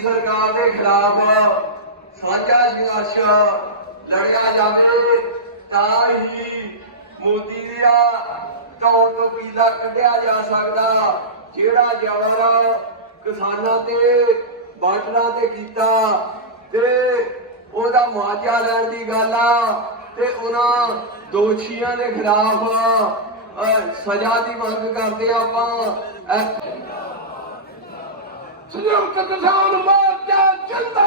ਮੋਦੀ ਸਰਕਾਰ ਦੇ ਖਿਲਾਫ ਸਾਂਝਾ ਸੰਘਰਸ਼ ਲੜਿਆ ਜਾਵੇ, ਤਾਂ ਹੀ ਮੋਦੀ ਦੀਆਂ ਤੌਰ ਤੋਂ ਪੀਲਾ ਕੱਢਿਆ ਜਾ ਸਕਦਾ। ਜਿਹੜਾ ਜ਼ਬਰ ਕਿਸਾਨਾਂ ਤੇ ਬਾਟਲਾਂ ਤੇ ਕੀਤਾ ਤੇ ਉਹਦਾ ਮੁਆਵਜ਼ਾ ਲੈਣ ਦੀ ਗੱਲ ਆ ਤੇ ਉਹਨਾਂ ਦੋਸ਼ੀਆਂ ਦੇ ਖਿਲਾਫ ਸਜ਼ਾ ਦੀ ਮੰਗ ਕਰਦੇ ਆਪਾਂ। ਇਹ ਸੰਯੁਕਤ ਕਿਸਾਨ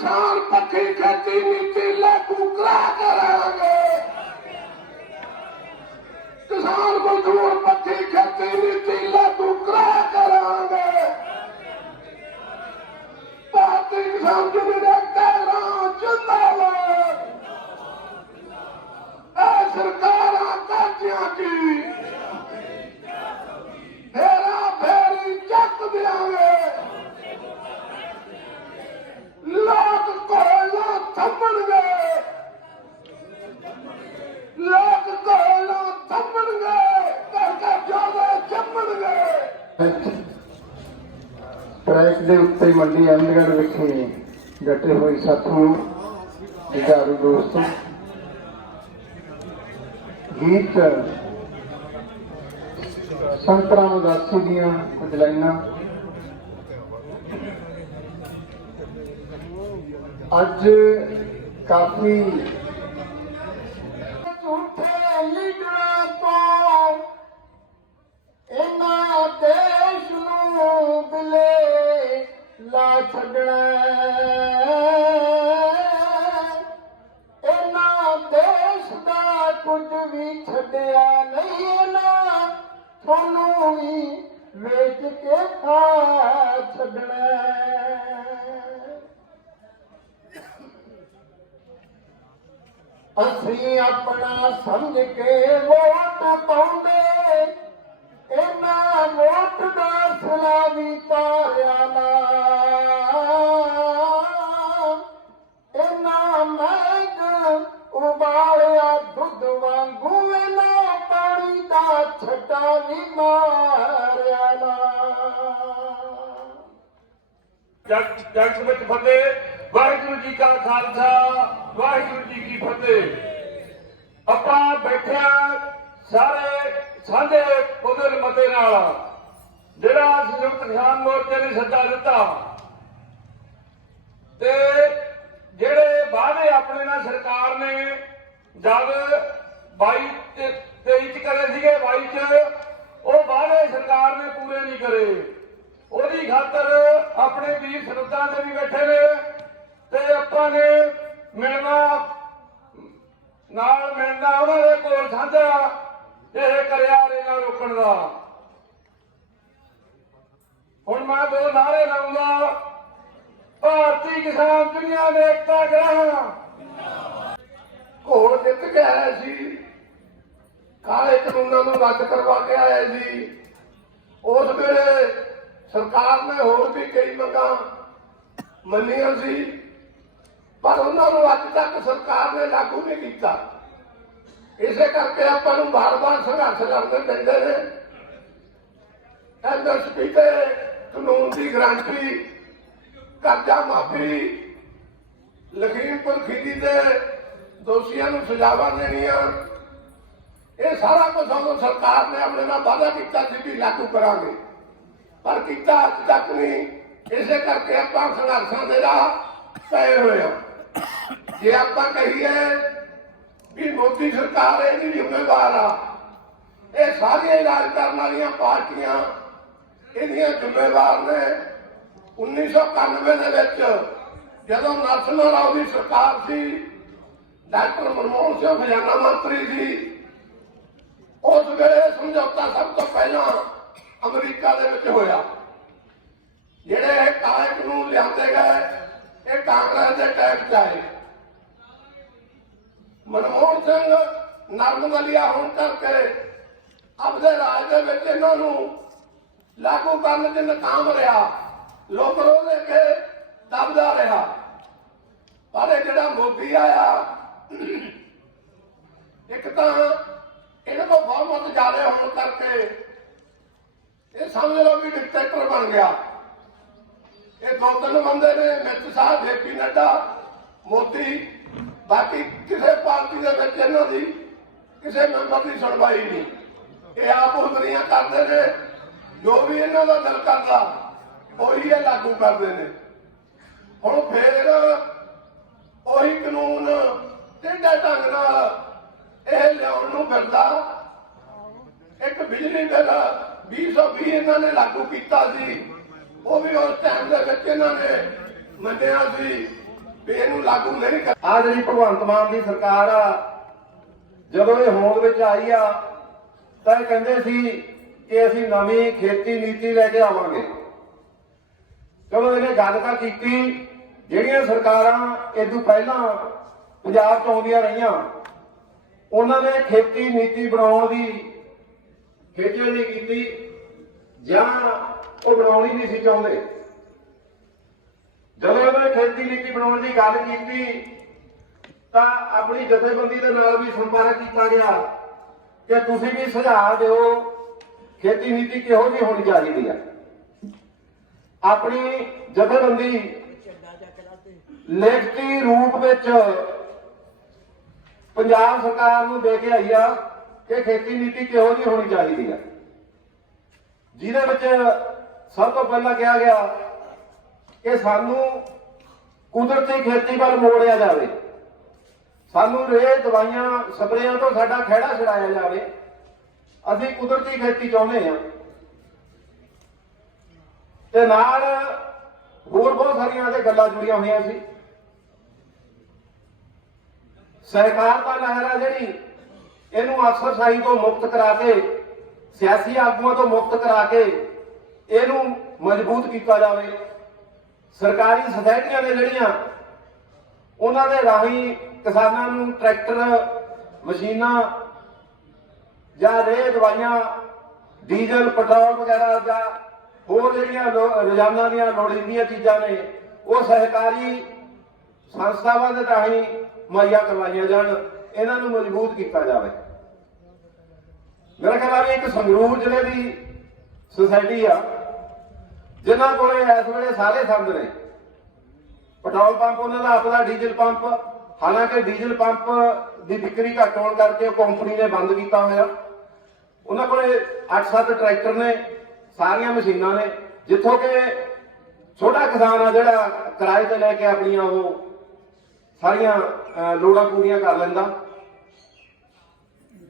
ਕਿਸਾਨ ਪੱਖੀ ਖੇਤੀ ਨੀਤੀ ਲਾਗੂ ਕਰਾ ਕਰਾਂਗੇ ਕਿਸਾਨ ਮਜ਼ਦੂਰ ਪੱਖੀ ਖੇਤੀ ਨੀਤੀ ਲਾਗੂ ਕਰਾ ਕਰਾਂਗੇ ਭਾਰਤੀ ਕਿਸਾਨ ਯੂਨੀਅਨ ਦੇ ਜਿੰਦਾਬਾਦ। ਇਹ ਸਰਕਾਰਾਂ ਕਾਜੀਆਂ ਕੀ ਫੇਰਾ ਫੇਰੀ ਚੱਕ ਦਿਆਂਗੇ ਲੋਕ ਕੋਲੋਂ ਥੰਮਣਗੇ ਲੋਕ ਕੋਲੋਂ ਥੰਮਣਗੇ ਘਰ ਘਰ ਜਾਵੇ ਜੰਮਣਗੇ ਟਰੈਕ ਦੇ ਉੱਤੇ ਮੰਡੀ ਅਹਿਮਦਗੜ੍ਹ ਵਿਖੇ ਡਟੇ ਹੋਏ ਸਾਥੀਓ, ਜੁਝਾਰੂ ਦੋਸਤੋ। ਗੀਤ ਸੰਤਰਾ ਉਦਾਸੀ ਦੀਆਂ ਕੁਝ ਲਾਈਨਾਂ। ਅੱਜ ਕਾਫੀ ਇਹਨਾਂ ਦੇਸ਼ ਦਾ ਕੁਝ ਵੀ ਛੱਡਿਆ ਨਹੀਂ, ਇਹਨਾਂ ਤੁਹਾਨੂੰ ਵੀ ਵੇਚ ਕੇ ਖਾ ਛੱਡਣਾ ਅਸੀਂ ਆਪਣਾ ਸਮਝ ਕੇ ਵੋਟ ਪਾਉਂਦੇ, ਇਹਨਾਂ ਵੋਟ ਦਾ ਸਲਾ ਵੀ ਤਾਰਿਆ ਨਾ ਦਾ ਛਟਾ ਮਾਰਿਆ ਨਾ। ਜਗ ਜਗ ਵਿੱਚ ਫਤਿਹ ਵਾਹਿਗੁਰੂ ਜੀ ਕਾ ਖਾਲਸਾ, ਵਾਹਿਗੁਰੂ ਜੀ ਕੀ ਫਤਿਹ ਆਪਾਂ ਬੈਠਿਆ ਸਾਰੇ ਸਾਂਝੇ ਉਦਰ ਮਤੇ ਨਾਲ। ਜਿਹੜਾ ਸੰਯੁਕਤ ਕਿਸਾਨ ਮੋਰਚੇ ਨੇ ਸੱਦਾ ਦਿੱਤਾ। ਤੇ ਜਿਹੜੇ ਵਾਅਦੇ ਆਪਣੇ ਨਾਲ ਸਰਕਾਰ ਨੇ ਜਦ 22 ਤੇ 23 ਚ ਕਰੇ ਸੀਗੇ 22 ਚ। ਉਹ ਵਾਅਦੇ ਸਰਕਾਰ ਨੇ ਪੂਰੇ ਨਹੀਂ ਕਰੇ। ਉਹਦੀ ਖਾਤਰ ਆਪਣੇ ਵੀਰ ਸਰਦਾਂ ਦੇ ਵੀ ਬੈਠੇ ਨੇ ਤੇ ਆਪਾਂ ਨੇ ਮਿਲਣਾ, ਨਾਲ ਮਿਲਣਾ, ਉਹਨਾਂ ਦੇ ਕੋਲ ਸਾਂਝਾ ਇਹ ਕਰਿਆ ਰੇਲਾ ਰੋਕਣ ਦਾ। ਹੁਣ ਮੈਂ ਦੋ ਨਾਰੇ ਲਾਉਂਗਾ ਭਾਰਤੀ ਕਿਸਾਨ ਦੁਨੀਆ ਦੇ ਏਕਤਾ ਗ੍ਰਹਿ। ਘੋੜ ਜਿੱਤ ਕੇ ਆਇਆ ਸੀ। ਕਾਲੇ ਕਾਨੂੰਨਾਂ ਨੂੰ ਰੱਦ ਕਰਵਾ ਕੇ ਆਇਆ ਸੀ ਉਸ ਵੇਲੇ ਸਰਕਾਰ ਨੇ ਹੋਰ ਵੀ ਕਈ ਮੰਗਾਂ ਮੰਨੀਆਂ ਸੀ, ਪਰ ਉਹਨਾਂ ਨੂੰ ਅੱਜ ਤੱਕ ਸਰਕਾਰ ਨੇ ਲਾਗੂ ਨਹੀਂ ਕੀਤਾ। ਇਸੇ ਕਰਕੇ ਆਪਾਂ ਨੂੰ ਬਾਰ-ਬਾਰ ਸੰਘਰਸ਼ ਲੜਨੇ ਪੈਂਦੇ ਨੇ। ਐਮਐਸਪੀ ਤੇ ਕਾਨੂੰਨ ਦੀ ਗਰੰਟੀ, ਕਰਜ਼ਾ ਮਾਫੀ, ਲਖੀਮਪੁਰ ਖੀਰੀ ਦੇ ਦੋਸ਼ੀਆਂ ਨੂੰ ਸਜ਼ਾਵਾਂ ਦੇਣੀਆਂ। ਇਹ ਸਾਰਾ ਕੁਝ ਉਦੋਂ ਸਰਕਾਰ ਨੇ ਆਪਣੇ ਨਾਲ ਵਾਅਦਾ ਕੀਤਾ ਸੀ ਵੀ ਲਾਗੂ ਕਰਾਂਗੇ। ਪਰ ਕੀਤਾ ਅੱਜ ਤੱਕ ਨਹੀਂ। ਇਸੇ ਕਰਕੇ ਆਪਾਂ ਸੰਘਰਸ਼ਾਂ ਦੇ ਰਾਹ ਪਏ ਹੋਏ ਹਾਂ। ਜੇ ਆਪਾਂ ਕਹੀਏ ਵੀ ਮੋਦੀ ਸਰਕਾਰ ਇਹਦੀ ਜ਼ਿੰਮੇਵਾਰ ਆ, ਇਹ ਸਾਰੀਆਂ ਰਾਜ ਕਰਨ ਵਾਲੀਆਂ ਪਾਰਟੀਆਂ ਇਹਦੀਆਂ ਜ਼ਿੰਮੇਵਾਰ ਨੇ। 1991 ਦੇ ਵਿੱਚ ਜਦੋਂ ਨਰਸਿਮਹਾ ਰਾਓ ਦੀ ਸਰਕਾਰ ਸੀ, ਡਾਕਟਰ ਮਨਮੋਹਨ ਸਿੰਘ, ਖਜ਼ਾਨਾ ਮੰਤਰੀ ਸੀ ਉਸ ਵੇਲੇ ਸਮਝੌਤਾ ਸਭ ਤੋਂ ਪਹਿਲਾਂ ਅਮਰੀਕਾ ਦੇ ਵਿੱਚ ਹੋਇਆ। ਜਿਹੜੇ ਇਹ ਕਾਲੇ ਕਾਨੂੰਨ ਲਿਆਂਦੇ ਗਏ, ਇਹ ਕਾਂਗਰਸ ਦੇ ਟੈਕਸ 'ਚ ਆਏ। ਮਨਮੋਹਨ ਸਿੰਘ ਨਰਮਦਲੀਆ ਹੋਣ ਕਰਕੇ ਆਪਦੇ ਰਾਜ ਦੇ ਵਿੱਚ ਇਹਨਾਂ ਨੂੰ ਲਾਗੂ ਕਰਨ 'ਚ ਨਕਾਮ ਰਿਹਾ। ਲੋਕ ਰੋਲੇ ਕੇ ਦਬਦਾ ਰਿਹਾ। ਪਰ ਇਹ ਜਿਹੜਾ ਮੋਦੀ ਆਇਆ, ਇੱਕ ਤਾਂ ਬਹੁਤ ਕਰਕੇ। ਇਹ ਸਮਝ ਲਓ ਵੀ ਡਿਕਟੇਟਰ ਬਣ ਗਿਆ। ਇਹ ਦੋ ਤਿੰਨ ਬੰਦੇ ਨੇ ਮਿੱਤ ਸਾਹਿਬ, ਜੇਪੀ ਨੱਡਾ, ਮੋਦੀ, ਬਾਕੀ ਕਿਸੇ ਪਾਰਟੀ ਦੇ ਵਿੱਚ ਇਹਨਾਂ ਦੀ ਕਿਸੇ ਮੈਂਬਰ ਦੀ ਸੁਣਵਾਈ ਨਹੀਂ। ਇਹ ਆਪ ਹੁਕਰੀਆਂ ਕਰਦੇ ਨੇ, ਜੋ ਵੀ ਇਹਨਾਂ ਦਾ ਦਿਲ ਕਰਦਾ, ਉਹੀ ਇਹ ਲਾਗੂ ਕਰਦੇ ਨੇ। ਹੁਣ ਫੇਰ ਉਹੀ ਕਾਨੂੰਨ ਟੇਢੇ ਢੰਗ ਨਾਲ ਇਹ ਲਿਆਉਣ ਨੂੰ ਫਿਰਦਾ। ਇੱਕ ਬਿਜਲੀ ਬਿੱਲ 220 ਇਹਨਾਂ ਨੇ ਲਾਗੂ ਕੀਤਾ ਸੀ। ਉਹ ਵੀ ਉਸ ਟਾਈਮ ਦੇ ਵਿੱਚ ਇਹਨਾਂ ਨੇ ਮੰਨਿਆ ਸੀ ਵੀ ਇਹਨੂੰ ਲਾਗੂ ਨਹੀਂ ਕਰ ਆ ਜਿਹੜੀ ਭਗਵੰਤ ਮਾਨ ਦੀ ਸਰਕਾਰ ਆ, ਜਦੋਂ ਇਹ ਹੋਂਦ ਵਿੱਚ ਆਈ ਆ, ਤਾਂ ਇਹ ਕਹਿੰਦੇ ਸੀ ਕਿ ਅਸੀਂ ਨਵੀਂ ਖੇਤੀ ਨੀਤੀ ਲੈ ਕੇ ਆਵਾਂਗੇ। ਚਲੋ ਇਹਨੇ ਗੱਲ ਤਾਂ ਕੀਤੀ, ਜਿਹੜੀਆਂ ਸਰਕਾਰਾਂ ਇਦੋਂ ਪਹਿਲਾਂ ਪੰਜਾਬ 'ਚ ਆਉਂਦੀਆਂ ਰਹੀਆਂ, ਉਹਨਾਂ ਨੇ ਖੇਤੀ ਨੀਤੀ ਬਣਾਉਣ ਦੀ ਖੇਚਲ ਨਹੀਂ ਕੀਤੀ ਜਾਂ ਉਹ ਬਣਾਉਣੀ ਨਹੀਂ ਸੀ ਚਾਹੁੰਦੇ। ਜਦੋਂ ਇਹਨਾਂ ਨੇ ਖੇਤੀ ਨੀਤੀ ਬਣਾਉਣ ਦੀ ਗੱਲ ਕੀਤੀ, ਤਾਂ ਆਪਣੀ ਜਥੇਬੰਦੀ ਦੇ ਨਾਲ ਵੀ ਸੰਪਰਕ ਕੀਤਾ ਗਿਆ ਕਿ ਤੁਸੀਂ ਵੀ ਸੁਝਾਅ ਦਿਓ, ਖੇਤੀ ਨੀਤੀ ਕਿਹੋ ਜਿਹੀ ਹੋਣੀ ਚਾਹੀਦੀ ਹੈ ਆਪਣੀ ਜਥੇਬੰਦੀ ਲਿਖਤੀ ਰੂਪ ਵਿੱਚ ਪੰਜਾਬ ਸਰਕਾਰ ਨੂੰ ਦੇ ਕੇ ਆਈ ਆ। ਕਿ ਖੇਤੀ ਨੀਤੀ ਕਿਹੋ ਜਿਹੀ ਹੋਣੀ ਚਾਹੀਦੀ ਹੈ ਜਿਹਦੇ ਵਿੱਚ ਸਭ ਤੋਂ ਪਹਿਲਾਂ ਕਿਹਾ ਗਿਆ ਕਿ ਸਾਨੂੰ ਕੁਦਰਤੀ ਖੇਤੀ ਵੱਲ ਮੋੜਿਆ ਜਾਵੇ। ਸਾਨੂੰ ਰੇ ਦਵਾਈਆਂ, ਸਪਰੇਆਂ ਤੋਂ ਸਾਡਾ ਖਹਿੜਾ ਛਡਾਇਆ ਜਾਵੇ। ਅਸੀਂ ਕੁਦਰਤੀ ਖੇਤੀ ਚਾਹੁੰਦੇ ਹਾਂ। ਤੇ ਨਾਲ ਹੋਰ ਬਹੁਤ ਸਾਰੀਆਂ ਤੇ ਗੱਲਾਂ ਜੁੜੀਆਂ ਹੋਈਆਂ ਸੀ। ਸਹਿਕਾਰਤਾ ਲਹਿਰ ਆ ਜਿਹੜੀ ਇਹਨੂੰ ਅਫਸਰਸ਼ਾਹੀ ਤੋਂ ਮੁਕਤ ਕਰਾ ਕੇ, ਸਿਆਸੀ ਆਗੂਆਂ ਤੋਂ ਮੁਕਤ ਕਰਾ ਕੇ ਇਹਨੂੰ ਮਜ਼ਬੂਤ ਕੀਤਾ ਜਾਵੇ। ਸਰਕਾਰੀ ਸੁਸਾਇਟੀਆਂ ਨੇ ਜਿਹੜੀਆਂ, ਉਹਨਾਂ ਦੇ ਰਾਹੀਂ ਕਿਸਾਨਾਂ ਨੂੰ ਟਰੈਕਟਰ, ਮਸ਼ੀਨਾਂ ਜਾਂ ਰੇਹ ਦਵਾਈਆਂ, ਡੀਜ਼ਲ, ਪੈਟਰੋਲ ਵਗੈਰਾ ਜਾਂ ਹੋਰ ਜਿਹੜੀਆਂ ਲੋ- ਰੋਜ਼ਾਨਾ ਦੀਆਂ ਲੋੜੀਂਦੀਆਂ ਚੀਜ਼ਾਂ ਨੇ, ਉਹ ਸਹਿਕਾਰੀ ਸੰਸਥਾਵਾਂ ਦੇ ਰਾਹੀਂ ਮੁਹੱਈਆ ਕਰਵਾਈਆਂ ਜਾਣ। ਇਹਨਾਂ ਨੂੰ ਮਜ਼ਬੂਤ ਕੀਤਾ ਜਾਵੇ। ਮੇਰਾ ਖਿਆਲ ਆ ਵੀ ਇੱਕ ਸੰਗਰੂਰ ਜ਼ਿਲ੍ਹੇ ਦੀ ਸੁਸਾਇਟੀ ਆ, ਜਿਨ੍ਹਾਂ ਕੋਲੇ ਇਸ ਵੇਲੇ ਸਾਰੇ ਸੰਦ ਨੇ। ਪੈਟਰੋਲ ਪੰਪ ਉਹਨਾਂ ਦਾ ਆਪਦਾ ਡੀਜ਼ਲ ਪੰਪ, ਹਾਲਾਂਕਿ ਡੀਜ਼ਲ ਪੰਪ ਦੀ ਵਿਕਰੀ ਘੱਟ ਹੋਣ ਕਰਕੇ ਉਹ ਕੰਪਨੀ ਨੇ ਬੰਦ ਕੀਤਾ ਹੋਇਆ। ਉਹਨਾਂ ਕੋਲੇ 8-7 ਟਰੈਕਟਰ ਨੇ, ਸਾਰੀਆਂ ਮਸ਼ੀਨਾਂ ਨੇ, ਜਿੱਥੋਂ ਕਿ ਛੋਟਾ ਕਿਸਾਨ ਆ ਜਿਹੜਾ ਕਿਰਾਏ ਤੇ ਲੈ ਕੇ ਆਪਣੀਆਂ ਉਹ ਸਾਰੀਆਂ ਲੋੜਾਂ ਪੂਰੀਆਂ ਕਰ ਲੈਂਦਾ।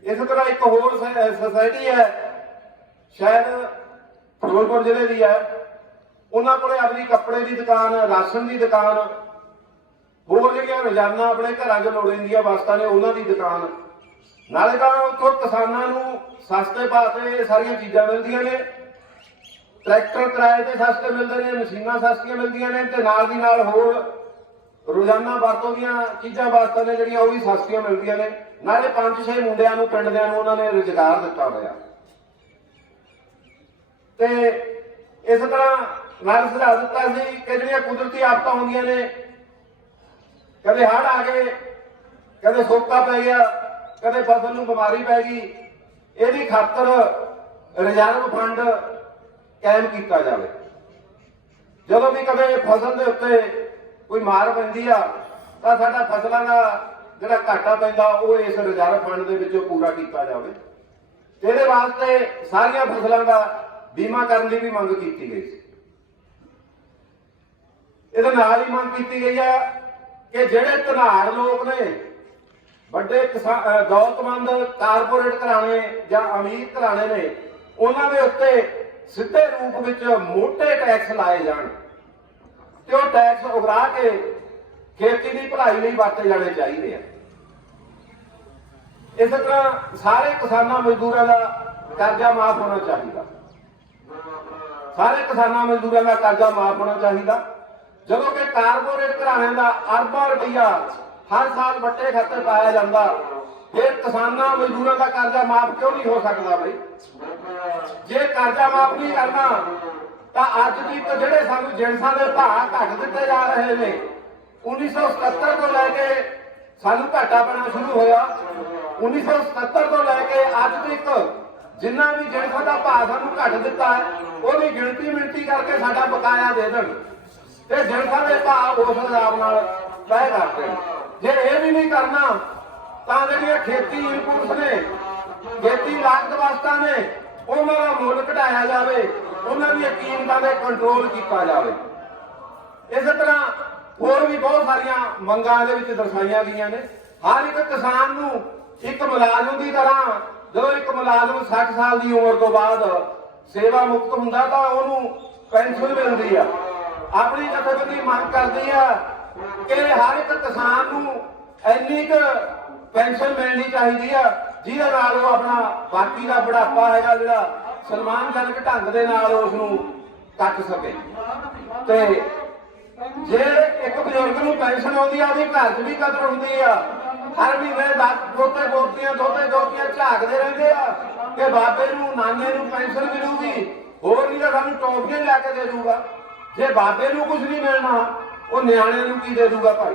ਇਸੇ ਤਰ੍ਹਾਂ ਇੱਕ ਹੋਰ ਸੁਸਾਇਟੀ ਹੈ, ਸ਼ਾਇਦ ਫਿਰੋਜ਼ਪੁਰ ਜ਼ਿਲ੍ਹੇ ਦੀ ਹੈ। ਉਹਨਾਂ ਕੋਲੇ ਆਪਣੀ ਕੱਪੜੇ ਦੀ ਦੁਕਾਨ, ਰਾਸ਼ਨ ਦੀ ਦੁਕਾਨ, ਹੋਰ ਜਿਹੜੀਆਂ ਰੋਜ਼ਾਨਾ ਆਪਣੇ ਘਰਾਂ 'ਚ ਲੋੜੀਂਦੀਆਂ ਵਸਤਾਂ ਨੇ ਉਹਨਾਂ ਦੀ ਦੁਕਾਨ। ਨਾਲੇ ਤਾਂ ਉੱਥੋਂ ਕਿਸਾਨਾਂ ਨੂੰ ਸਸਤੇ ਭਾਅ ਤੇ ਇਹ ਸਾਰੀਆਂ ਚੀਜ਼ਾਂ ਮਿਲਦੀਆਂ ਨੇ। ਟਰੈਕਟਰ ਕਿਰਾਏ ਤੇ ਸਸਤੇ ਮਿਲਦੇ ਨੇ, ਮਸ਼ੀਨਾਂ ਸਸਤੀਆਂ ਮਿਲਦੀਆਂ ਨੇ ਤੇ ਨਾਲ ਦੀ ਨਾਲ ਹੋਰ ਰੋਜ਼ਾਨਾ ਵਰਤੋਂ ਦੀਆਂ ਚੀਜ਼ਾਂ ਵਾਸਤੇ ਨੇ ਜਿਹੜੀਆਂ ਉਹ ਵੀ ਸਸਤੀਆਂ ਮਿਲਦੀਆਂ ਨੇ। ਨਾਲੇ ਪੰਜ ਛੇ ਮੁੰਡਿਆਂ ਨੂੰ ਪਿੰਡ ਦਿਆਂ ਨੂੰ ਉਹਨਾਂ ਨੇ ਰੁਜ਼ਗਾਰ ਦਿੱਤਾ ਹੋਇਆ। ਤੇ ਇਸ ਤਰ੍ਹਾਂ ਨਾਲ ਸੁਝਾਅ ਦਿੱਤਾ ਸੀ ਕਿ ਜਿਹੜੀਆਂ ਕੁਦਰਤੀ ਆਫਤਾਂ ਹੁੰਦੀਆਂ ਨੇ, ਕਦੇ ਹੜ੍ਹ ਆ ਗਏ, ਕਦੇ ਸੋਕਾ ਪੈ ਗਿਆ, ਕਦੇ ਫਸਲ ਨੂੰ ਬਿਮਾਰੀ ਪੈ ਗਈ, ਇਹਦੀ ਖਾਤਰ ਰਿਜ਼ਰਵ ਫੰਡ ਕਾਇਮ ਕੀਤਾ ਜਾਵੇ। ਜਦੋਂ ਵੀ ਕਦੇ ਫਸਲ ਦੇ ਉੱਤੇ ਕੋਈ ਮਾਰ ਪੈਂਦੀ ਆ, ਤਾਂ ਸਾਡਾ ਫਸਲਾਂ ਦਾ ਜਿਹੜਾ ਘਾਟਾ ਪੈਂਦਾ, ਉਹ ਇਸ ਰਿਜ਼ਰਵ ਫੰਡ ਦੇ ਵਿੱਚੋਂ ਪੂਰਾ ਕੀਤਾ ਜਾਵੇ। ਇਹਦੇ ਵਾਸਤੇ ਸਾਰੀਆਂ ਫਸਲਾਂ ਦਾ ਬੀਮਾ ਕਰਨ ਦੀ ਵੀ ਮੰਗ ਕੀਤੀ ਗਈ ਸੀ। ਇਹਦੇ ਨਾਲ ਹੀ ਮੰਗ ਕੀਤੀ ਗਈ ਆ ਕਿ ਜਿਹੜੇ ਧਨਾੜ ਲੋਕ ਨੇ, ਵੱਡੇ ਕਿਸਾ- ਦੌਲਤਮੰਦ ਕਾਰਪੋਰੇਟ ਘਰਾਣੇ ਜਾਂ ਅਮੀਰ ਘਰਾਣੇ ਨੇ, ਉਹਨਾਂ ਦੇ ਉੱਤੇ ਸਿੱਧੇ ਰੂਪ ਵਿੱਚ ਮੋٹے ਟੈਕਸ ਲਾਏ ਜਾਣ। ਤੇ ਉਹ ਟੈਕਸ ਉਗਰਾ ਕੇ ਖੇਤੀ ਦੀ ਭਲਾਈ ਲਈ ਵਰਤੇ ਜਾਣੇ ਚਾਹੀਦੇ ਆ। ਇਸ ਤਰ੍ਹਾਂ ਸਾਰੇ ਕਿਸਾਨਾਂ ਮਜ਼ਦੂਰਾਂ ਦਾ ਕਰਜ਼ਾ ਮਾਫ ਹੋਣਾ ਚਾਹੀਦਾ। ਸਾਰੇ ਕਿਸਾਨਾਂ ਮਜ਼ਦੂਰਾਂ ਦਾ ਕਰਜ਼ਾ ਮਾਫ ਹੋਣਾ ਚਾਹੀਦਾ। ਜਦੋਂ ਕਿ ਕਾਰਪੋਰੇਟ ਘਰਾਣਿਆਂ ਦਾ ਅਰਬਾਂ ਰੁਪਈਆ ਹਰ ਸਾਲ ਵੱਟੇ ਖਾਤੇ ਪਾਇਆ ਜਾਂਦਾ ਫਿਰ ਕਿਸਾਨਾਂ ਮਜ਼ਦੂਰਾਂ ਦਾ ਕਰਜ਼ਾ ਮਾਫ ਕਿਉਂ ਨਹੀਂ ਹੋ ਸਕਦਾ ਬਈ? ਜੇ ਕਰਜ਼ਾ ਮਾਫ ਨਹੀਂ ਕਰਨਾ, ਤਾਂ ਅੱਜ ਦੀ ਤਾਂ ਜਿਹੜੇ ਸਾਨੂੰ ਜਿਣਸਾਂ ਦੇ ਭਾਅ ਘੱਟ ਦਿੱਤੇ ਜਾ ਰਹੇ ਨੇ 1977 ਤੋਂ ਲੈ ਕੇ ਸਾਨੂੰ ਘਾਟਾ ਪੈਣਾ ਸ਼ੁਰੂ ਹੋਇਆ। 1977 ਤੋਂ ਲੈ ਕੇ ਅੱਜ ਤੱਕ ਜਿੰਨਾ ਵੀ ਜਿਣਸਾਂ ਦਾ ਭਾਅ ਸਾਨੂੰ ਘੱਟ ਦਿੱਤਾ ਹੈ ਉਹਦੀ ਗਿਣਤੀ ਮਿਣਤੀ ਕਰਕੇ ਸਾਡਾ ਬਕਾਇਆ ਦੇ ਦੇਣ। ਤੇ ਜਿਣਸਾਂ ਦੇ ਭਾਅ ਉਸ ਹਿਸਾਬ ਨਾਲ ਤੈਅ ਕਰਦੇ ਜੇ ਇਹ ਵੀ ਨਹੀਂ ਕਰਨਾ, ਤਾਂ ਜਿਹੜੀਆਂ ਖੇਤੀ ਇਨਪੁਟਸ ਨੇ, ਖੇਤੀ ਲਾਗਤ ਵਸਤਾਂ ਨੇ, ਉਹਨਾਂ ਦਾ ਮੁੱਲ ਘਟਾਇਆ ਜਾਵੇ, ਉਹਨਾਂ ਦੀਆਂ ਕੀਮਤਾਂ ਦੇ ਕੰਟਰੋਲ ਕੀਤਾ ਜਾਵੇ। ਇਸੇ ਤਰ੍ਹਾਂ ਹੋਰ ਵੀ ਬਹੁਤ ਸਾਰੀਆਂ ਮੰਗਾਂ ਦੇ ਵਿੱਚ ਦਰਸਾਈਆਂ ਗਈਆਂ ਨੇ। ਹਰ ਇੱਕ ਕਿਸਾਨ ਨੂੰ ਇੱਕ ਮੁਲਾਜ਼ਮ ਦੀ ਤਰ੍ਹਾਂ, ਜਦੋਂ ਇੱਕ ਮੁਲਾਜ਼ਮ 60 ਸਾਲ ਦੀ ਉਮਰ ਤੋਂ ਬਾਅਦ ਸੇਵਾ ਮੁਕਤ ਹੁੰਦਾ ਤਾਂ ਉਹਨੂੰ ਪੈਨਸ਼ਨ ਮਿਲਦੀ ਆ। ਆਪਣੀ ਜਥੇਬੰਦੀ ਮੰਗ ਕਰਦੀ ਆ ਕਿ ਹਰ ਇੱਕ ਕਿਸਾਨ ਨੂੰ ਇੰਨੀ ਕੁ ਪੈਨਸ਼ਨ ਮਿਲਣੀ ਚਾਹੀਦੀ ਆ, ਜਿਹਦੇ ਨਾਲ ਉਹ ਆਪਣਾ ਬਾਕੀ ਦਾ ਬੁਢਾਪਾ ਹੈਗਾ ਜਿਹੜਾ ਸਨਮਾਨਜਨਕ ਢੰਗ ਦੇ ਨਾਲ ਉਸ ਨੂੰ ਕੱਟ ਸਕੇ। ਤੇ ਜੇ ਇੱਕ ਬਜ਼ੁਰਗ ਨੂੰ ਪੈਨਸ਼ਨ ਆਉਂਦੀ ਆ, ਉਹਦੀ ਘਰ 'ਚ ਵੀ ਕਦਰ ਹੁੰਦੀ ਆ। ਹਰ ਮਹੀਨੇ ਦੋਤੇ ਦੋਤੀਆਂ ਦੋਤੇ ਦੋਤੀਆਂ ਝਾਕਦੇ ਰਹਿੰਦੇ ਆ। ਕਿ ਬਾਬੇ ਨੂੰ, ਨਾਨੇ ਨੂੰ ਪੈਨਸ਼ਨ ਮਿਲੂਗੀ। ਹੋਰ ਨਹੀਂ ਤਾਂ ਸਾਨੂੰ ਟੋਪੀਆਂ ਲੈ ਕੇ ਦੇ ਦੂਗਾ ਜੇ ਬਾਬੇ ਨੂੰ ਕੁਝ ਨਹੀਂ ਮਿਲਣਾ, ਉਹ ਨਿਆਣੇ ਨੂੰ ਕੀ ਦੇ ਦੂਗਾ ਭਾਈ?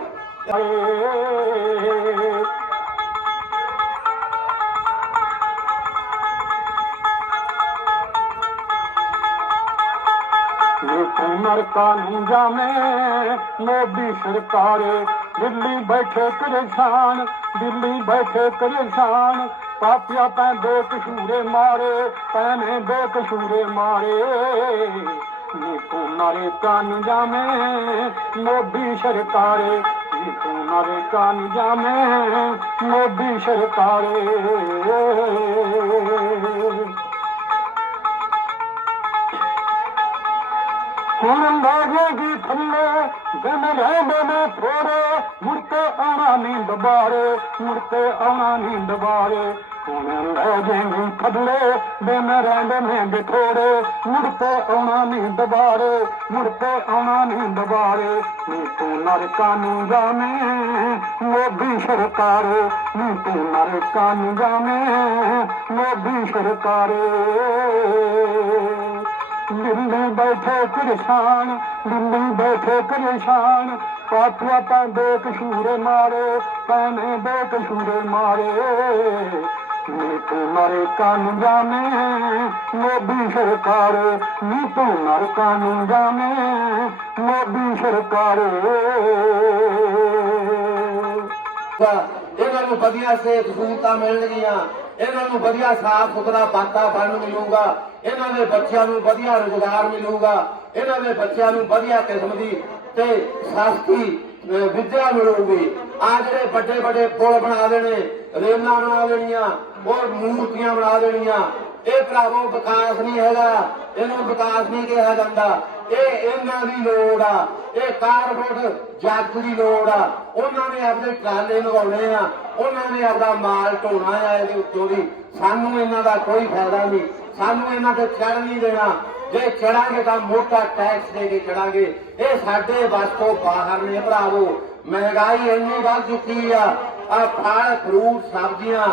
ਕਾਨੀ ਜਾਮੇ ਮੋਦੀ ਸਰਕਾਰੇ ਦਿੱਲੀ ਬੈਠੇ ਕਿਸਾਨ, ਦਿੱਲੀ ਬੈਠੇ ਕਿਸਾਨ। ਪਾਪਿਆ ਪੈ ਦੋ ਕਸ਼ੂਰੇ ਮਾਰੇ ਪੈਨੇ ਦੋ ਕਸ਼ੂਰੇ ਮਾਰੇ। ਨੀ ਤੂੰ ਨਾਰੇ ਕਾਨ ਜਾਮੇ ਮੋਦੀ ਸਰਕਾਰੇ ਨੀ ਤੂੰ ਨਾਰੇ ਕਾਨ ਜਾਮੇ ਮੋਦੀ ਸਰਕਾਰੇ। ਹੁਣ ਲਾਗੇਗੀ ਥੱਲੇ ਦਿਨ ਰਹਿੰਦੇ ਨੇ ਥੋੜੇ ਮੁੜ ਕੇ ਆਉਣਾ ਨਹੀਂ ਦੁਬਾਰੇ, ਮੁੜ ਕੇ ਆਉਣਾ ਨਹੀਂ ਦੁਬਾਰੇ। ਹੁਣ ਲਾਗੇਗੀ ਥੱਲੇ ਦਿਨ ਰਹਿੰਦੇ ਨੇ ਬਿਥੋੜੇ ਮੁੜ ਕੇ ਆਉਣਾ ਨਹੀਂ ਦੁਬਾਰੇ, ਮੁੜ ਕੇ ਆਉਣਾ ਨਹੀਂ ਦੁਬਾਰੇ। ਨੀ ਤੂੰ ਨਰਕਾਂ ਨੂੰ ਜਾਣੇ ਮੋਦੀ ਸਰਕਾਰ, ਨੀ ਤੂੰ ਨਰਕਾਂ ਨੂੰ ਬੈਠੇ ਪਰੇਸ਼ਾਨ ਦਿੱਲੀ ਬੈਠੇ ਪਰੇਸ਼ਾਨ ਪਾਪੀਆ ਤਾਂ ਬੇਕਸੂਰੇ ਮਾਰੇ ਪੈਨੇ ਬੇਕਸੂਰੇ ਮਾਰੇ। ਨੀ ਤੂੰ ਮਰੇ ਕਾਨ ਜਾਣੇ, ਮੋਦੀ ਸਰਕਾਰ, ਨੀ ਤੂੰ ਨਰ ਕਾਨ ਜਾਣੇ, ਮੋਦੀ ਸਰਕਾਰ। ਤਾਂ ਇਹਨਾਂ ਨੂੰ ਵਧੀਆ ਸਿਹਤ ਸਹੂਲਤਾਂ ਮਿਲਣਗੀਆਂ। ਇਹਨਾਂ ਨੂੰ ਵਧੀਆ ਸਾਫ਼ ਸੁਥਰਾ ਵਾਤਾਵਰਣ ਮਿਲੂਗਾ। ਇਹਨਾਂ ਦੇ ਬੱਚਿਆਂ ਨੂੰ ਵਧੀਆ ਰੁਜ਼ਗਾਰ ਮਿਲੂਗਾ। ਇਹਨਾਂ ਦੇ ਬੱਚਿਆਂ ਨੂੰ ਵਧੀਆ ਕਿਸਮ ਦੀ ਤੇ ਸਸਤੀ ਵਿਦਿਆ ਮਿਲੂਗੀ। ਆ ਜਿਹੜੇ ਵੱਡੇ ਵੱਡੇ ਪੁਲ ਬਣਾ ਦੇਣੇ, ਰੇਲਾਂ ਬਣਾ ਦੇਣੀਆਂ ਔਰ ਮੂਰਤੀਆਂ ਬਣਾ ਦੇਣੀਆਂ, ਇਹ ਭਰਾਵੋ ਵਿਕਾਸ ਨਹੀਂ ਹੈਗਾ। ਇਹਨੂੰ ਵਿਕਾਸ ਨਹੀਂ ਕਿਹਾ ਜਾਂਦਾ। ਇਹ ਇਹਨਾਂ ਦੀ ਲੋੜ ਆ। ਇਹ ਕਾਰਪੋਰੇਟ ਜੱਟ ਦੀ ਲੋੜ ਆ। ਉਹਨਾਂ ਨੇ ਆਪਣੇ ਟਰਾਲੇ ਲਗਾਉਣੇ ਆ। ਉਹਨਾਂ ਨੇ ਆਪਦਾ ਮਾਲ ਢੋਣਾ ਆ ਇਹਦੇ ਉੱਤੋਂ ਦੀ। ਸਾਨੂੰ ਇਹਨਾਂ ਦਾ ਕੋਈ ਫਾਇਦਾ ਨਹੀਂ। ਸਾਨੂੰ ਇਹਨਾਂ ਤੇ ਚੜ ਨਹੀਂ ਦੇਣਾ। ਜੇ ਚੜਾਂਗੇ ਤਾਂ ਮੋਟਾ ਟੈਕਸ ਦੇ ਕੇ ਚੜਾਂਗੇ ਇਹ ਸਾਡੇ ਵੱਸ ਤੋਂ ਬਾਹਰ ਨੇ ਭਰਾਵੋ। ਮਹਿੰਗਾਈ ਇੰਨੀ ਵੱਧ ਚੁੱਕੀ ਆ। ਆ ਫਲ ਫਰੂਟ ਸਬਜ਼ੀਆਂ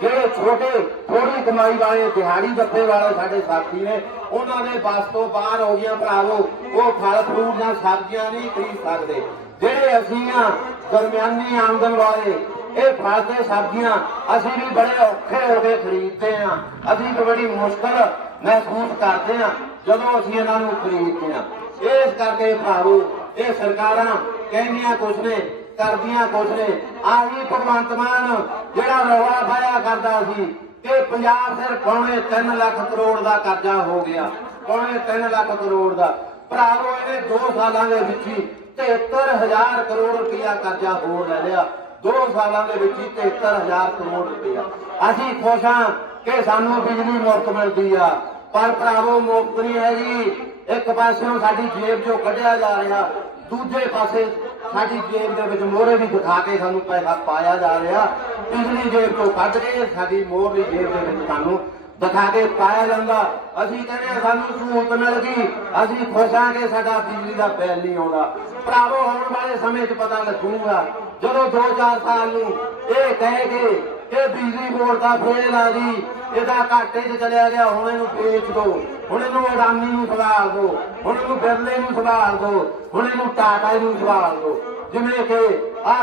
ਜਿਹੜੇ ਛੋਟੇ ਥੋੜੀ ਕਮਾਈ ਵਾਲੇ ਦਿਹਾੜੀ ਦੱਪੇ ਵਾਲੇ ਸਾਡੇ ਸਾਥੀ ਨੇ, ਉਹਨਾਂ ਦੇ ਬਸ ਤੋਂ ਬਾਹਰ ਹੋ ਗਈਆਂ ਭਰਾਵੋ, ਉਹ ਫਲ, ਫਰੂਟ ਜਾਂ ਸਬਜ਼ੀਆਂ ਨਹੀਂ ਖਰੀਦ ਸਕਦੇ। ਜਿਹੜੇ ਅਸੀਂ ਆ, ਦਰਮਿਆਨੀ ਆਮਦਨ ਵਾਲੇ, ਇਹ ਫਲ ਤੇ ਸਬਜ਼ੀਆਂ ਅਸੀਂ ਵੀ ਬੜੇ ਔਖੇ ਹੋ ਕੇ ਖਰੀਦਦੇ ਆ ਅਸੀਂ ਵੀ ਬੜੀ ਮੁਸ਼ਕਲ ਮਹਿਸੂਸ ਕਰਦੇ ਆ ਜਦੋਂ ਅਸੀਂ ਇਹਨਾਂ ਨੂੰ ਖਰੀਦਦੇ ਆ ਇਸ ਕਰਕੇ ਭਰਾਵੋ, ਇਹ ਸਰਕਾਰਾਂ ਕਹਿੰਦੀਆਂ ਕੁਛ ਨੇ ਕਰਦੀਆਂ ਕੁਛ ਨੇ। ਆਹੀ ਭਗਵੰਤ ਮਾਨ, ਜਿਹੜਾ ਰੌਲਾ ਪਾਇਆ ਕਰਦਾ ਸੀ ਕਿ ਪੰਜਾਬ ਸਿਰ ਪੌਣੇ 3 ਲੱਖ ਕਰੋੜ ਦਾ ਕਰਜ਼ਾ ਹੋ ਗਿਆ। ਪੌਣੇ 3 ਲੱਖ ਕਰੋੜ ਦਾ। ਭਰਾਵੋ ਇਹਨੇ 2 ਸਾਲਾਂ ਦੇ ਵਿੱਚ ਹੀ 73000 ਕਰੋੜ ਰੁਪਇਆ ਕਰਜ਼ਾ ਹੋਰ ਲੈ ਲਿਆ। 2 ਸਾਲਾਂ ਦੇ ਵਿੱਚ ਹੀ 73000 ਕਰੋੜ ਰੁਪਇਆ। ਅਸੀਂ ਖੁਸ਼ ਹਾਂ ਕਿ ਸਾਨੂੰ ਬਿਜਲੀ ਮੁਫਤ ਮਿਲਦੀ ਆ। ਪਰ ਭਰਾਵੋ, ਮੁਫਤ ਨਹੀਂ ਹੈਗੀ। ਇੱਕ ਪਾਸਿਓਂ ਸਾਡੀ ਜੇਬ ਚੋਂ ਕੱਢਿਆ ਜਾ ਰਿਹਾ, ਦੂਜੇ ਪਾਸੇ ਸਾਡੀ ਜੇਬ ਦੇ ਵਿੱਚ ਮੋਹਰੇ ਵੀ ਦਿਖਾ ਕੇ ਸਾਨੂੰ ਪੈਸਾ ਪਾਇਆ ਜਾ ਰਿਹਾ। ਪਿਛਲੀ ਜੇਬ ਤੋਂ ਕੱਢ ਕੇ ਸਾਡੀ ਮੋਹਰੀ ਜੇਬ ਦੇ ਵਿੱਚ ਸਾਨੂੰ ਦਿਖਾ ਕੇ ਪਾਇਆ ਜਾਂਦਾ। ਅਸੀਂ ਕਹਿੰਦੇ ਹਾਂ, ਸਾਨੂੰ ਸਹੂਲਤ ਮਿਲ ਗਈ। ਅਸੀਂ ਖੁਸ਼ ਹਾਂ ਕਿ ਸਾਡਾ ਬਿਜਲੀ ਦਾ ਬਿੱਲ ਨਹੀਂ ਆਉਂਦਾ। ਭਰਾਵੋ, ਆਉਣ ਵਾਲੇ ਸਮੇਂ 'ਚ ਪਤਾ ਲੱਗੂਗਾ। ਜਦੋਂ 2-4 ਸਾਲ ਨੂੰ ਇਹ ਕਹਿ ਕੇ ਇਹ ਬਿਜਲੀ ਬੋਰਡ ਦਾ ਫੇਲ ਆ ਜੀ। ਇਹਦਾ ਘਾਟੇ 'ਚ ਚਲਿਆ ਗਿਆ, ਹੁਣ ਇਹਨੂੰ ਵੇਚ ਦਿਓ ਹੁਣ ਇਹਨੂੰ ਅਡਾਨੀ ਨੂੰ ਸੰਭਾਲ ਦਿਓ ਹੁਣ ਇਹਨੂੰ ਬਿਰਲੇ ਨੂੰ ਸੰਭਾਲ ਦਿਓ ਹੁਣ ਇਹਨੂੰ ਟਾਟਾ ਨੂੰ ਸੰਭਾਲ ਦਿਓ ਜਿਵੇਂ ਕਿ ਆ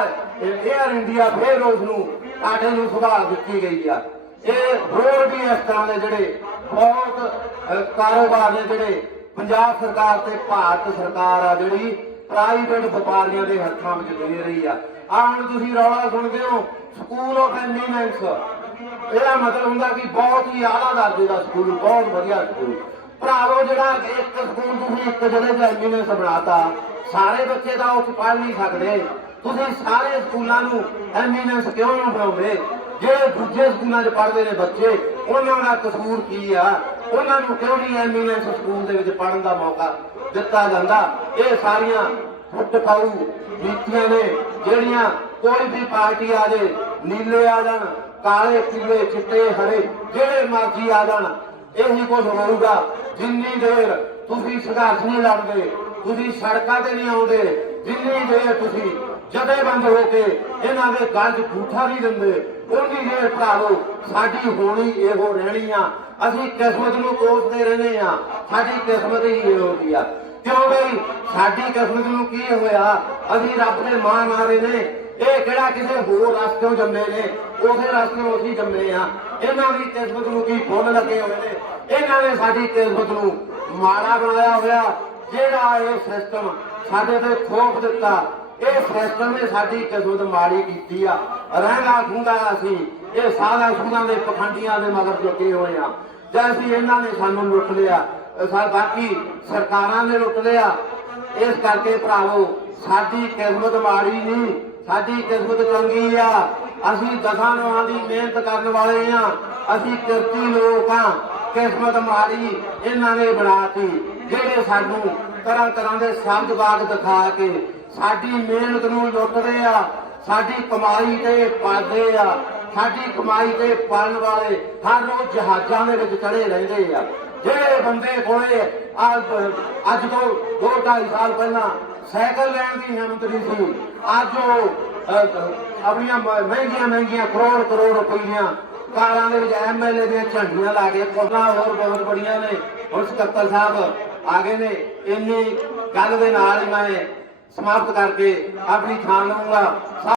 에ਅਰ ਇੰਡੀਆ ਫੇਰ ਉਸ ਨੂੰ ਟਾਟੇ ਨੂੰ ਸੰਭਾਲ ਦਿੱਤੀ ਗਈ ਆ। ਇਹ ਹੋਰ ਵੀ ਇਸ ਤਰ੍ਹਾਂ ਦੇ ਜਿਹੜੇ ਬਹੁਤ ਕਾਰੋਬਾਰ ਨੇ ਜਿਹੜੇ ਪੰਜਾਬ ਸਰਕਾਰ ਤੇ ਭਾਰਤ ਸਰਕਾਰ ਆ ਜਿਹੜੀ ਪ੍ਰਾਈਵੇਟ ਵਪਾਰੀਆਂ ਦੇ ਹੱਥਾਂ ਵਿੱਚ ਦੇ ਰਹੀ ਆ। ਆਹ ਹੁਣ ਤੁਸੀਂ ਰੌਲਾ ਸੁਣਦੇ ਹੋ ਸਕੂਲ ਆਫ ਐਮੀਨੈਂਸ ਇਹਦਾ ਮਤਲਬ ਹੁੰਦਾ ਕਿ ਬਹੁਤ ਹੀ ਆਲਾ ਦਰਜੇ ਦਾ ਸਕੂਲ ਬਹੁਤ ਵਧੀਆ ਸਕੂਲ ਭਰਾਵੋ, ਜਿਹੜਾ ਇੱਕ ਸਕੂਲ ਤੁਸੀਂ ਇੱਕ ਜਿਹੜੇ ਚ ਐਮੀਨੈਂਸ ਬਣਾਤਾ, ਸਾਰੇ ਬੱਚੇ ਤਾਂ ਉੱਥੇ ਪੜ੍ਹ ਨਹੀਂ ਸਕਦੇ। ਤੁਸੀਂ ਸਾਰੇ ਸਕੂਲਾਂ ਨੂੰ ਐਮੀਨੈਂਸ ਕਿਉਂ ਨਹੀਂ ਬਣਾਉਂਦੇ? ਜਿਹੜੇ ਦੂਜੇ ਸਕੂਲਾਂ 'ਚ ਪੜ੍ਹਦੇ ਨੇ ਬੱਚੇ, ਉਹਨਾਂ ਦਾ ਕਸੂਰ ਕੀ ਆ? ਉਹਨਾਂ ਨੂੰ ਕਿਉਂ ਨਹੀਂ ਐਮੀਨੈਂਸ ਸਕੂਲ ਦੇ ਵਿੱਚ ਪੜ੍ਹਨ ਦਾ ਮੌਕਾ ਦਿੱਤਾ ਜਾਂਦਾ? ਇਹ ਸਾਰੀਆਂ ਫੁੱਟਕਾਊ ਨੀਤੀਆਂ ਨੇ। ਜਿਹੜੀਆਂ ਕੋਈ ਵੀ ਪਾਰਟੀ ਆ ਜੇ, ਨੀਲੇ ਆ ਜਾਣ, ਕਾਲੇ, ਪੀਲੇ, ਚਿੱਟੇ, ਹਰੇ, ਜਿਹੜੇ ਮਰਜ਼ੀ ਆ ਜਾਣ, ਇਹੀ ਕੁਝ ਹੋਊਗਾ। ਜਿੰਨੀ ਦੇਰ ਤੁਸੀਂ ਸੰਘਰਸ਼ ਨਹੀਂ ਲੜਦੇ, ਤੁਸੀਂ ਸੜਕਾਂ ਤੇ ਨਹੀਂ ਆਉਂਦੇ, ਜਿੰਨੀ ਦੇਰ ਤੁਸੀਂ ਜਥੇਬੰਦ ਹੋ ਕੇ ਇਹਨਾਂ ਦੇ ਗੱਲ 'ਚ ਝੂਠਾ ਨਹੀਂ ਦਿੰਦੇ, ਉਨੀ ਦੇਰ ਭਰਾਵੋ, ਸਾਡੀ ਹੋਣੀ ਇਹੋ ਰਹਿਣੀ ਆ। ਅਸੀਂ ਕਿਸਮਤ ਨੂੰ ਕੋਸਦੇ ਰਹਿੰਦੇ ਆ, ਸਾਡੀ ਕਿਸਮਤ ਹੀ ਇਹੋ ਜੀ ਆ। ਕਿਉਂ ਬਈ ਸਾਡੀ ਕਿਸਮਤ ਨੂੰ ਕੀ ਹੋਇਆ? ਅਸੀਂ ਰੱਬ ਦੇ ਮਾਂ ਮਾਰੇ ਨੇ। ਇਹ ਕਿਹੜਾ ਕਿਸੇ ਹੋਰ ਰਸਤੋਂ ਜੰਮੇ ਨੇ? ਉਸੇ ਰਸਤੋਂ ਅਸੀਂ ਜੰਮੇ ਆ। ਇਹਨਾਂ ਦੀ ਕਿਸਮਤ ਨੂੰ ਕੀ ਫੁੱਲ ਲੱਗੇ ਹੋਏ ਨੇ? ਇਹਨਾਂ ਨੇ ਸਾਡੀ ਕਿਸਮਤ ਨੂੰ ਮਾੜਾ ਬਣਾਇਆ ਹੋਇਆ। ਜਿਹੜਾ ਇਹ ਸਿਸਟਮ ਸਾਡੇ ਤੇ ਖੋਪ ਦਿੱਤਾ, ਇਹ ਸਿਸਟਮ ਨੇ ਸਾਡੀ ਕਿਸਮਤ ਮਾੜੀ ਕੀਤੀ ਆ। ਰਹਿਣਾ ਖੁੰਦਾ ਅਸੀਂ, ਇਹ ਸਾਰਾ ਸੁਦਾ ਦੇ ਪਖੰਡੀਆਂ ਦੇ ਮਗਰ ਲੱਗੇ ਹੋਏ ਆ। ਜਾਂ ਅਸੀਂ ਇਹਨਾਂ ਨੇ ਸਾਨੂੰ ਲੁੱਟ ਲਿਆ ਬਾਕੀ ਸਰਕਾਰਾਂ ਨੇ ਲੁੱਟ ਲਿਆ ਇਸ ਕਰਕੇ ਭਰਾਵੋ, ਸਾਡੀ ਕਿਸਮਤ ਮਾੜੀ ਨਹੀਂ, ਸਾਡੀ ਕਿਸਮਤ ਚੰਗੀ ਆ। ਅਸੀਂ ਦਸਾਂ ਨਵਾਂ ਦੀ ਮਿਹਨਤ ਕਰਨ ਵਾਲੇ ਆ। ਅਸੀਂ ਕਿਰਤੀ ਲੋਕ ਆ। ਕਿਸਮਤ ਮਾੜੀ ਇਹਨਾਂ ਨੇ ਬਣਾਤੀ, ਜਿਹੜੇ ਸਾਨੂੰ ਤਰ੍ਹਾਂ ਤਰ੍ਹਾਂ ਦੇ ਸ਼ਬਦ ਬਾਗ ਦਿਖਾ ਕੇ ਸਾਡੀ ਮਿਹਨਤ ਨੂੰ ਲੁੱਟਦੇ ਆ। ਸਾਡੀ ਕਮਾਈ ਤੇ ਪਾਦੇ ਆ। ਸਾਡੀ ਕਮਾਈ ਤੇ ਪਾਲਣ ਵਾਲੇ ਹਰ ਰੋਜ਼ ਜਹਾਜ਼ਾਂ ਦੇ ਵਿੱਚ ਚੜੇ ਰਹਿੰਦੇ ਆ। ਜਿਹੜੇ ਬੰਦੇ ਕੋਲੇ ਅੱਜ ਅੱਜ ਤੋਂ 2.5 ਸਾਲ ਪਹਿਲਾਂ ਸਾਈਕਲ ਲੈਣ ਦੀ ਹਿੰਮਤ ਨਹੀਂ ਸੀ। ਅੱਜ ਉਹ ਆਪਣੀਆਂ ਮਹਿੰਗੀਆਂ ਮਹਿੰਗੀਆਂ ਕਰੋੜ ਕਰੋੜ ਰੁਪਈਆਂ ਕਾਰਾਂ ਦੇ ਵਿੱਚ ਐਮਐਲਏ ਦੀਆਂ ਝੰਡੀਆਂ ਲਾ ਕੇ ਕੋਲਾਂ ਹੋਰ ਬਹੁਤ ਬੜੀਆਂ ਨੇ। ਹੁਣ ਸਕੱਤਰ ਸਾਹਿਬ ਆ ਗਏ ਨੇ। ਇੰਨੀ ਗੱਲ ਦੇ ਨਾਲ ਹੀ ਮੈਂ ਸਮਾਪਤ ਕਰਕੇ ਆਪਣੀ ਥਾਂ ਲਵਾਂਗਾ।